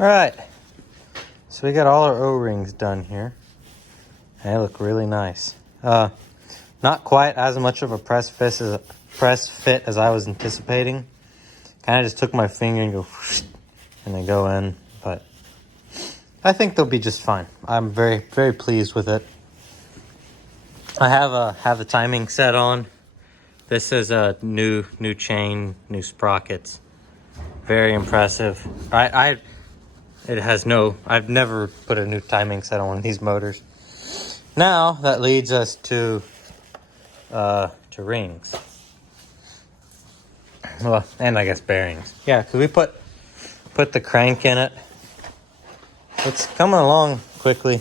All right, so we got all our O-rings done here. They look really nice. Not quite as much of a press fit as I was anticipating. Kind of just took my finger and go, and they go in. But I think they'll be just fine. I'm very, very pleased with it. I have the timing set on. This is a new chain, new sprockets. Very impressive. I've never put a new timing set on one of these motors. Now that leads us to rings. Well, and I guess bearings. Yeah, because we put the crank in it. It's coming along quickly.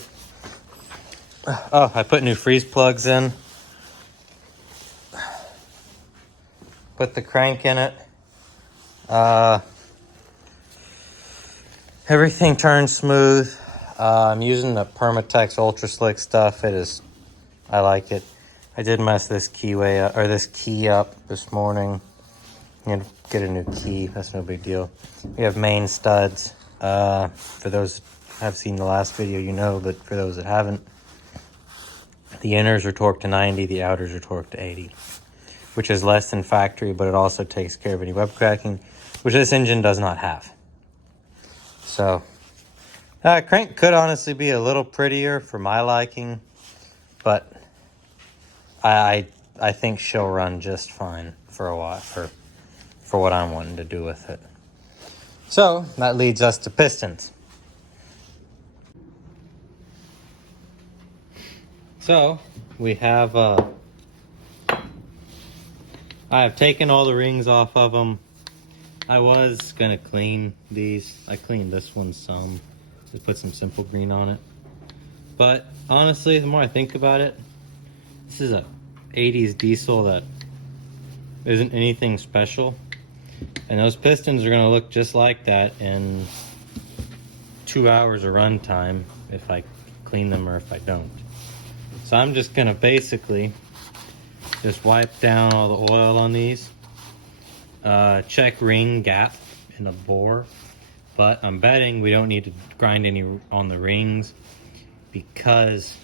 Oh, I put new freeze plugs in. Put the crank in it. Everything turns smooth. I'm using the Permatex Ultra Slick stuff. I like it. I did mess this key up this morning. I'm gonna get a new key. That's no big deal. We have main studs. For those that have seen the last video, you know, but for those that haven't, the inners are torqued to 90, the outers are torqued to 80, which is less than factory, but it also takes care of any web cracking, which this engine does not have. So, crank could honestly be a little prettier for my liking, but I think she'll run just fine for a while for what I'm wanting to do with it. So that leads us to pistons. So we have I have taken all the rings off of them. I was gonna clean these. I cleaned this one some. Just put some simple green on it. But honestly, the more I think about it, this is a 80s diesel that isn't anything special. And those pistons are gonna look just like that in 2 hours of run time if I clean them or if I don't. So I'm just gonna basically just wipe down all the oil on these. Check ring gap in the bore, but I'm betting we don't need to grind any on the rings because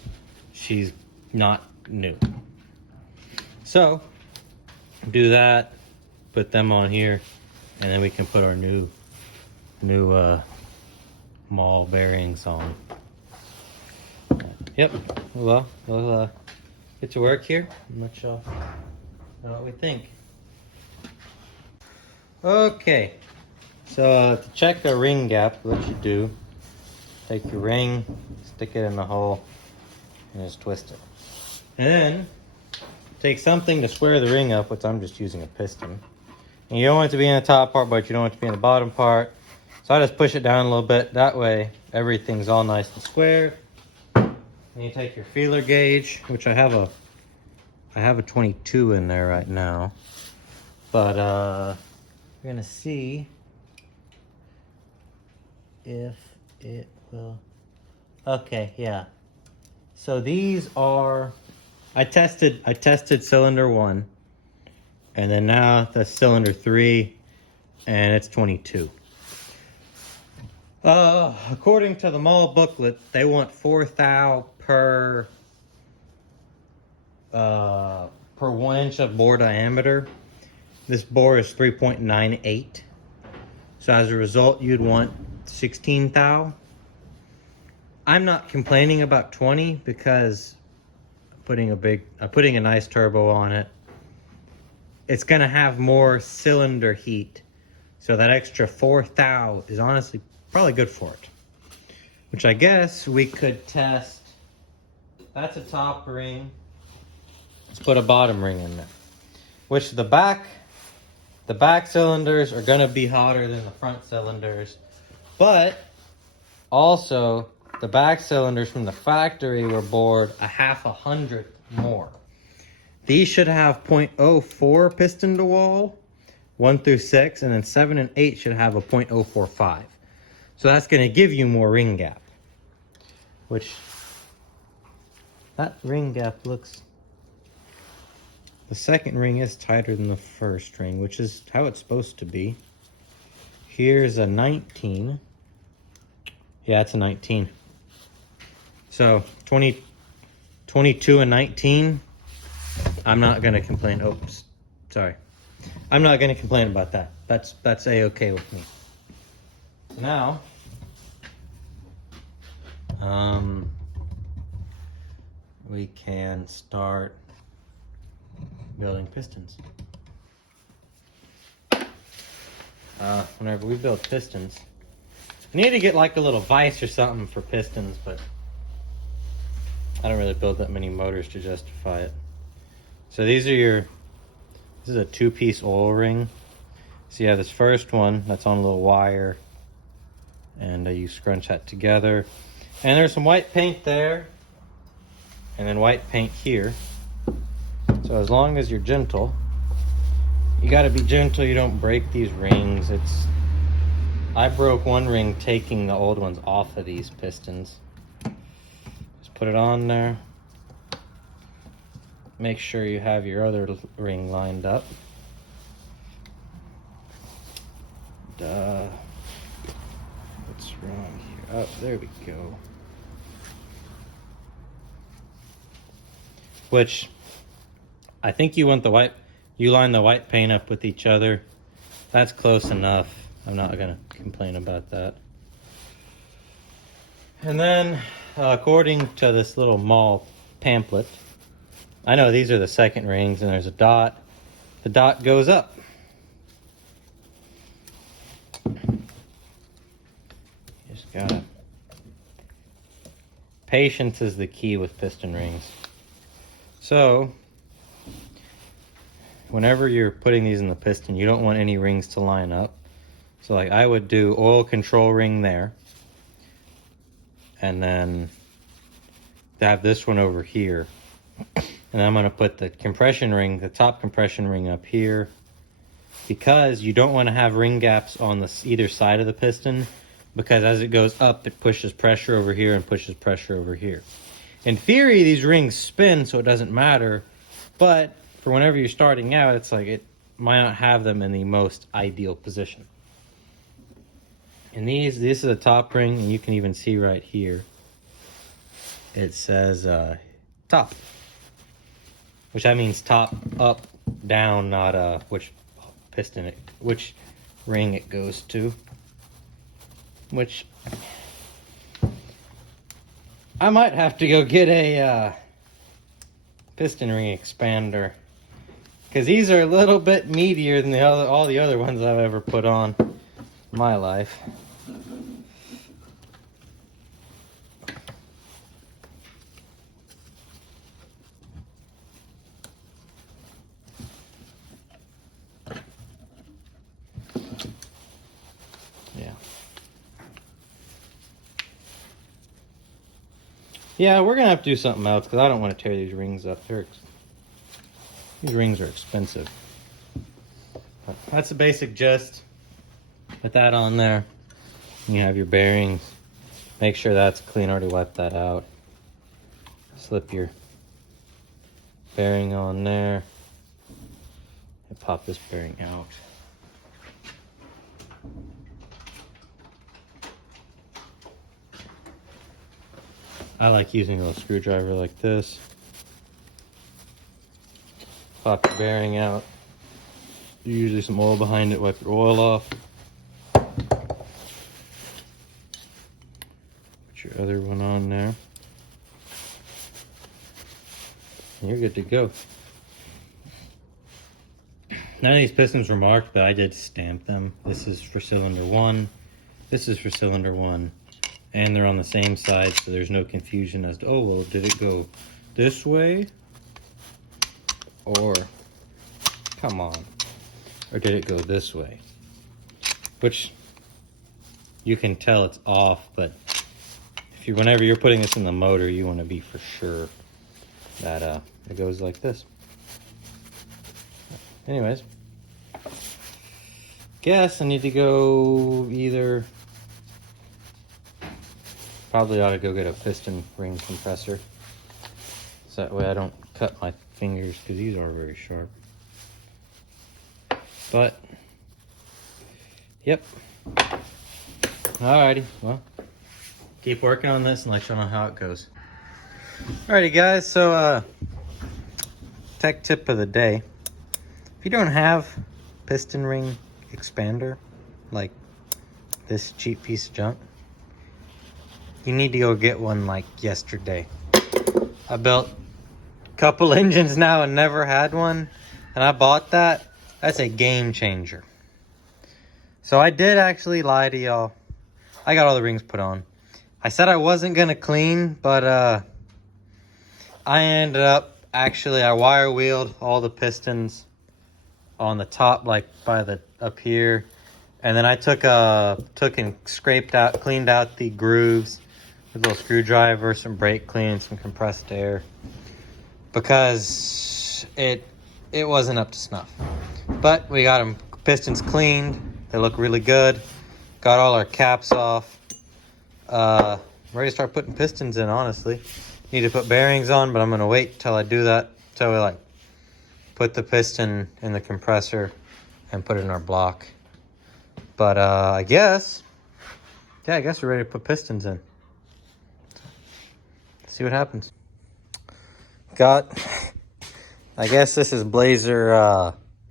she's not new. So do that, put them on here, and then we can put our new Mahle bearings on. Yep, well, we'll get to work here and let y'all know what we think. Okay, so to check the ring gap, what you do, take your ring, stick it in the hole, and just twist it. And then take something to square the ring up, which I'm just using a piston. And you don't want it to be in the top part, but you don't want it to be in the bottom part. So I just push it down a little bit. That way, everything's all nice and square. And you take your feeler gauge, which I have a 22 in there right now. But we're gonna see if it will. Okay, yeah. So these are, I tested cylinder 1, and then now that's cylinder 3, and it's 22. According to the Mahle booklet, they want 4 thou per 1 inch of bore diameter. This bore is 3.98. So as a result, you'd want 16 thou. I'm not complaining about 20 because I'm putting a nice turbo on it. It's gonna have more cylinder heat. So that extra 4 thou is honestly probably good for it. Which I guess we could test. That's a top ring. Let's put a bottom ring in there. Which the back cylinders are gonna be hotter than the front cylinders. But also the back cylinders from the factory were bored a 0.5 more. These should have 0.04 piston to wall, 1 through 6, and then 7 and 8 should have a 0.045. So that's going to give you more ring gap. Which, that ring gap looks, the second ring is tighter than the first ring, which is how it's supposed to be. Here's a 19. Yeah, it's a 19. So 20, 22 and 19, I'm not gonna complain. Oops, sorry. I'm not gonna complain about that. That's a-okay with me. Now, we can start building pistons. Whenever we build pistons, I need to get like a little vise or something for pistons, but I don't really build that many motors to justify it. So this is a 2-piece oil ring. So you have this first one that's on a little wire, and you scrunch that together. And there's some white paint there, and then white paint here. So as long as you're gentle, you gotta be gentle, you don't break these rings. I broke one ring taking the old ones off of these pistons. Just put it on there. Make sure you have your other ring lined up. What's wrong here? Oh, there we go. Which, I think you want you line the white paint up with each other. That's close enough. I'm not gonna complain about that. And then, according to this little mall pamphlet, I know these are the second rings and there's a dot. The dot goes up. Just gotta... Patience is the key with piston rings. So, whenever you're putting these in the piston, you don't want any rings to line up. So like I would do oil control ring there. And then have this one over here. And I'm gonna put the compression ring, the top compression ring up here, because you don't wanna have ring gaps on either side of the piston, because as it goes up, it pushes pressure over here and pushes pressure over here. In theory, these rings spin, so it doesn't matter, but for whenever you're starting out, it's like it might not have them in the most ideal position. And this is a top ring, and you can even see right here, it says top, which that means top, up, down, not which ring it goes to. Which I might have to go get a piston ring expander, because these are a little bit meatier than all the other ones I've ever put on in my life. Yeah, we're gonna have to do something else because I don't want to tear these rings up. These rings are expensive. But that's the basic gist. Put that on there. You have your bearings. Make sure that's clean. Already wiped that out. Slip your bearing on there. And pop this bearing out. I like using a little screwdriver like this. Pop your bearing out. Usually some oil behind it, wipe your oil off. Put your other one on there. And you're good to go. None of these pistons were marked, but I did stamp them. This is for cylinder 1. This is for cylinder 1. And they're on the same side, so there's no confusion as to, oh, well, did it go this way? Or, come on. Or did it go this way? Which, you can tell it's off, but whenever you're putting this in the motor, you want to be for sure that it goes like this. Anyways, guess I need to go probably ought to go get a piston ring compressor, so that way I don't cut my fingers, because these are very sharp. But, yep. Alrighty, well, keep working on this and let you know how it goes. Alrighty guys, so tech tip of the day. If you don't have piston ring expander, like this cheap piece of junk, you need to go get one like yesterday. I built a couple engines now and never had one, and I bought that. That's a game changer. So I did actually lie to y'all. I got all the rings put on. I said I wasn't gonna clean, but I ended up actually, I wire wheeled all the pistons on the top, like by the up here, and then I took and scraped out, cleaned out the grooves with a little screwdriver, some brake clean, some compressed air, because it wasn't up to snuff. But we got them pistons cleaned. They look really good. Got all our caps off. Ready to start putting pistons in, honestly. Need to put bearings on, but I'm gonna wait till I do that. Till we like put the piston in the compressor and put it in our block. But I guess we're ready to put pistons in. See what happens. I guess this is Blazer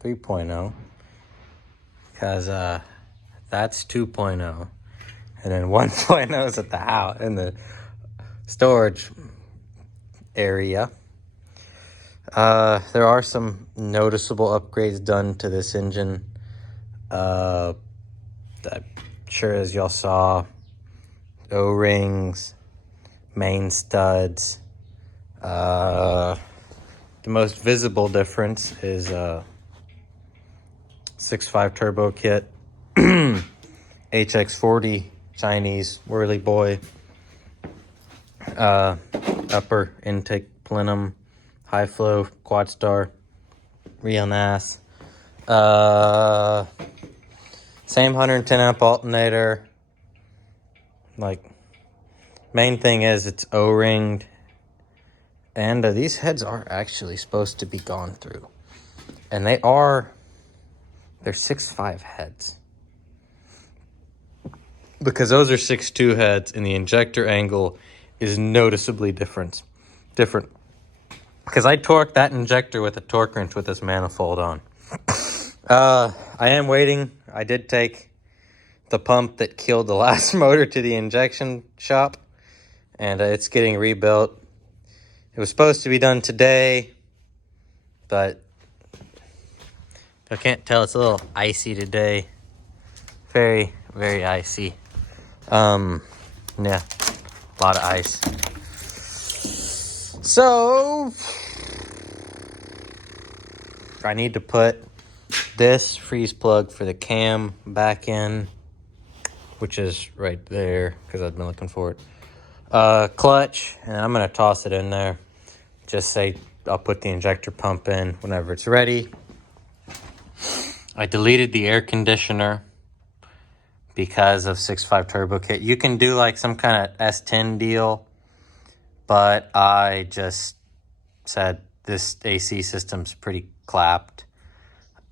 3.0, because that's 2.0, and then 1.0 is at the house in the storage area. There are some noticeable upgrades done to this engine. I'm sure as y'all saw, O-rings, main studs. The most visible difference is 6.5 turbo kit, HX40 Chinese whirly boy, upper intake plenum, high flow quad star, real nice. Same 110 amp alternator. Like, main thing is it's O-ringed, and these heads are actually supposed to be gone through, and they're 6.5 heads, because those are 6.2 heads, and the injector angle is noticeably different. Because I torqued that injector with a torque wrench with this manifold on. I am waiting. I did take the pump that killed the last motor to the injection shop, and it's getting rebuilt. It was supposed to be done today, but I can't tell, it's a little icy today. Very, very icy. Yeah, a lot of ice. So I need to put this freeze plug for the cam back in, which is right there, because I've been looking for it. Clutch, and I'm gonna toss it in there. Just say I'll put the injector pump in whenever it's ready. I deleted the air conditioner because of 6.5 turbo kit. You can do like some kind of S10 deal, but I just said this AC system's pretty clapped.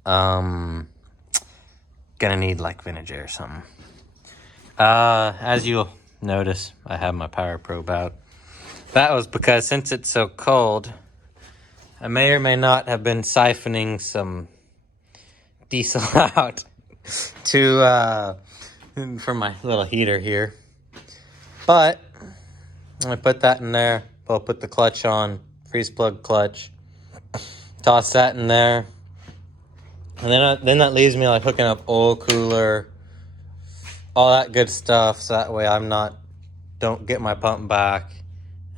Gonna need like vintage air or something. As you'll notice, I have my power probe out. That was because since it's so cold, I may or may not have been siphoning some diesel out to from my little heater here. But I'm gonna put that in there. I'll put the clutch on, freeze plug clutch, toss that in there, and then that leaves me like hooking up oil cooler, all that good stuff, so that way don't get my pump back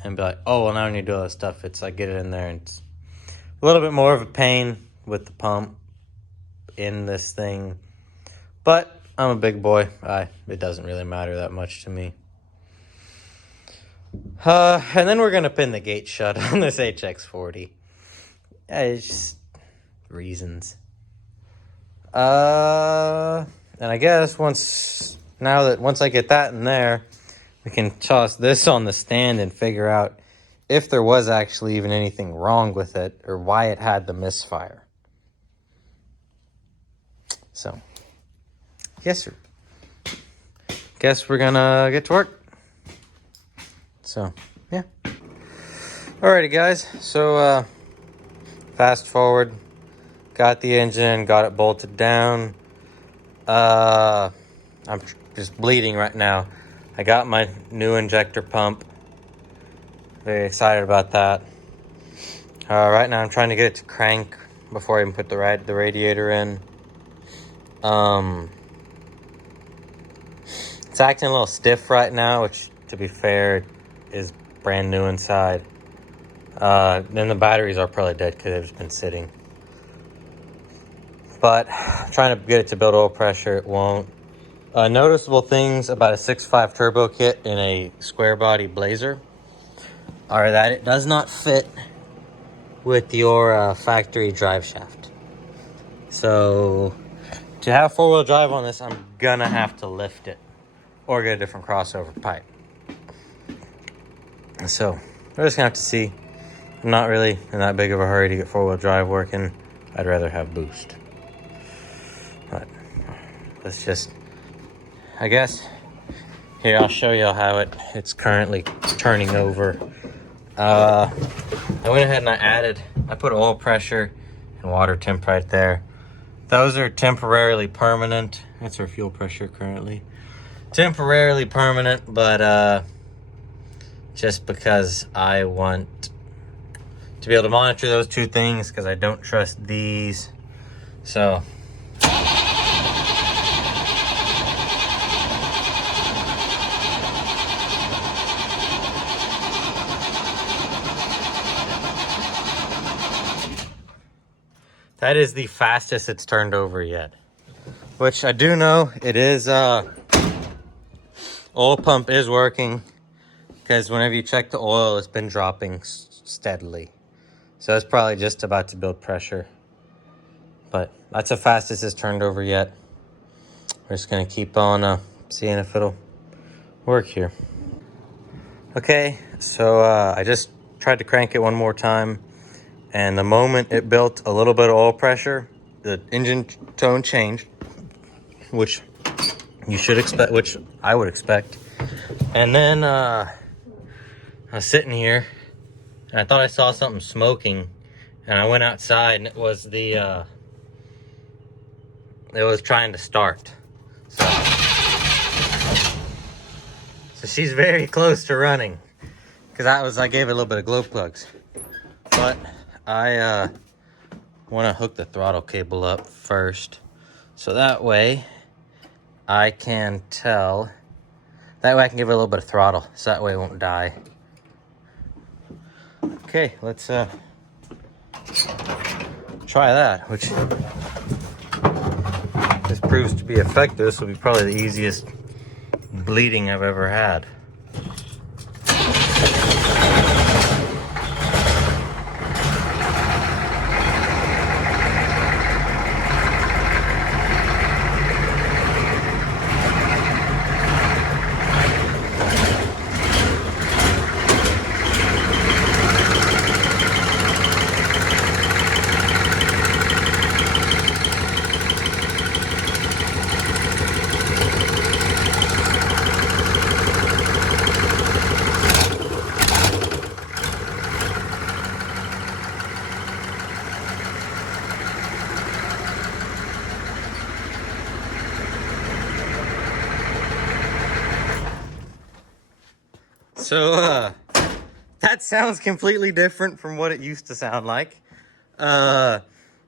and be like, oh, well, now I need to do all this stuff. It's like, get it in there, and it's a little bit more of a pain with the pump in this thing, but I'm a big boy. It doesn't really matter that much to me. And then we're gonna pin the gate shut on this HX40. Yeah, it's just reasons. And I guess once I get that in there, we can toss this on the stand and figure out if there was actually even anything wrong with it or why it had the misfire. So, yes, sir. Guess we're gonna get to work. So, yeah. Alrighty, guys. So, fast forward. Got the engine, got it bolted down. I'm just bleeding right now. I got my new injector pump. Very excited about that. Right now I'm trying to get it to crank before I even put the radiator in. It's acting a little stiff right now, which, to be fair, is brand new inside. Then the batteries are probably dead because they've just been sitting. But trying to get it to build oil pressure, it won't. Noticeable things about a 6.5 turbo kit in a square body Blazer are that it does not fit with your factory drive shaft. So to have 4-wheel drive on this, I'm gonna have to lift it or get a different crossover pipe. So we're just gonna have to see. I'm not really in that big of a hurry to get 4-wheel drive working. I'd rather have boost. But let's just, I guess, here I'll show you how it's currently turning over. I went ahead and I put oil pressure and water temp right there. Those are temporarily permanent. That's our fuel pressure currently. Temporarily permanent, but just because I want to be able to monitor those two things, because I don't trust these. So that is the fastest it's turned over yet. Which I do know it is, oil pump is working, because whenever you check the oil, it's been dropping steadily. So it's probably just about to build pressure. But that's the fastest it's turned over yet. We're just gonna keep on seeing if it'll work here. Okay, so I just tried to crank it one more time. And the moment it built a little bit of oil pressure, the engine tone changed, which you should expect, which I would expect. And then I was sitting here and I thought I saw something smoking, and I went outside and it was it was trying to start. So she's very close to running, because I gave it a little bit of glow plugs. But I want to hook the throttle cable up first, so that way I can tell. That way I can give it a little bit of throttle, so that way it won't die. Okay, let's try that, which this proves to be effective. This will be probably the easiest bleeding I've ever had. So, that sounds completely different from what it used to sound like. That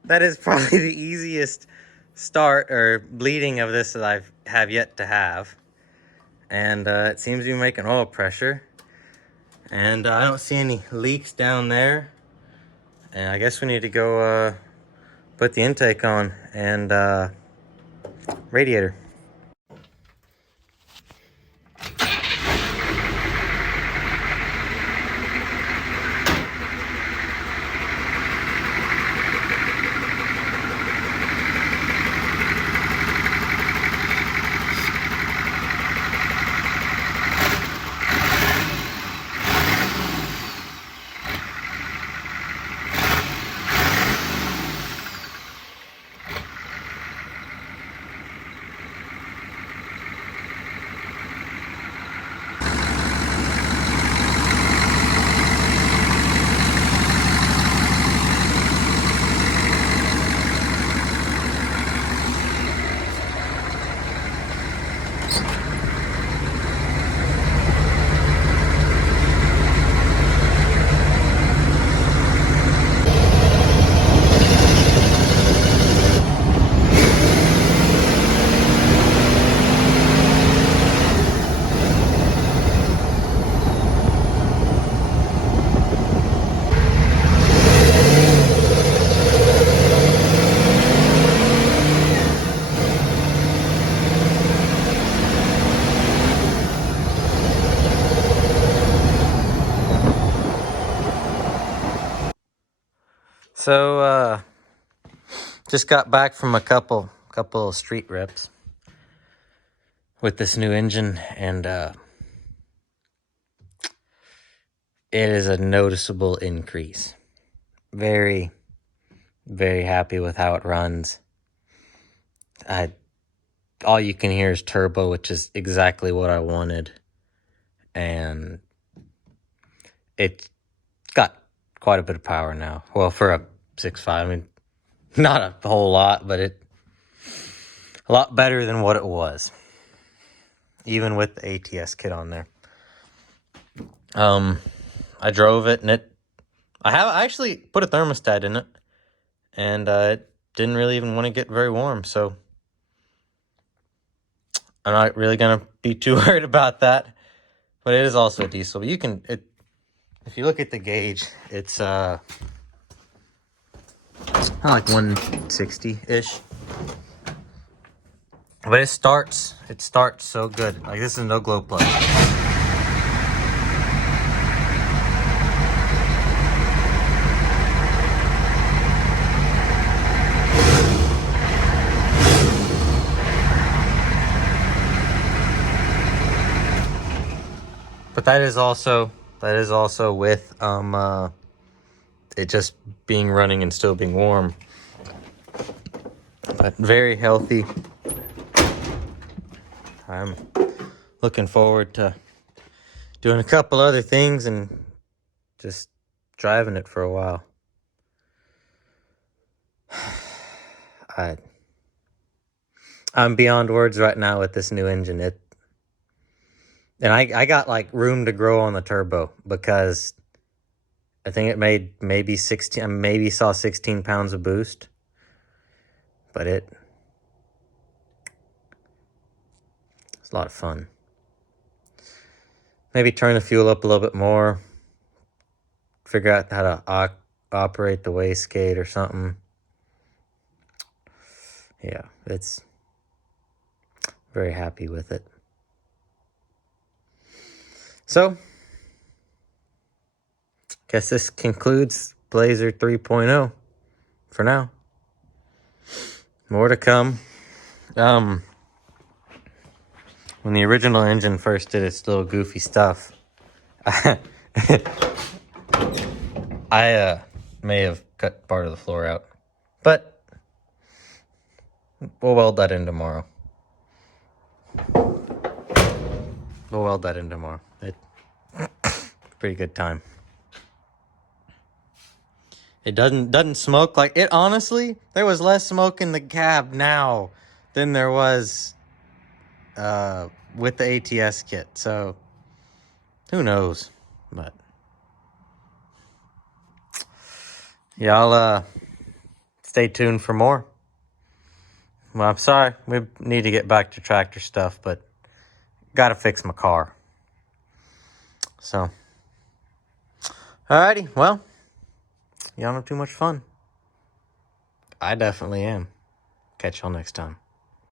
is probably the easiest start or bleeding of this that I have yet to have. And it seems to be making oil pressure. And I don't see any leaks down there. And I guess we need to go put the intake on and radiator. So, just got back from a couple of street reps with this new engine, and it is a noticeable increase. Very, very happy with how it runs. All you can hear is turbo, which is exactly what I wanted, and it's got quite a bit of power now. Well, for a 6.5, I mean, not a whole lot, but a lot better than what it was, even with the ATS kit on there. I drove it, and I actually put a thermostat in it, and it didn't really even want to get very warm, so I'm not really gonna be too worried about that. But it is also a diesel. But if you look at the gauge, it's like 160-ish. But it starts so good. Like, this is no glow plug. But that is also with it just being running and still being warm. But very healthy. I'm looking forward to doing a couple other things and just driving it for a while. I'm beyond words right now with this new engine. And I got like room to grow on the turbo, because I think it made maybe saw 16 pounds of boost. But it's a lot of fun. Maybe turn the fuel up a little bit more. Figure out how to operate the wastegate or something. Yeah, it's very happy with it. So, guess this concludes Blazer 3.0 for now. More to come. When the original engine first did its little goofy stuff, I may have cut part of the floor out, but we'll weld that in tomorrow. Pretty good time. It doesn't smoke like it. Honestly, there was less smoke in the cab now than there was with the ATS kit. So who knows? But yeah, I'll stay tuned for more. Well, I'm sorry, we need to get back to tractor stuff, but gotta fix my car. So, alrighty, well, y'all have too much fun. I definitely am. Catch y'all next time.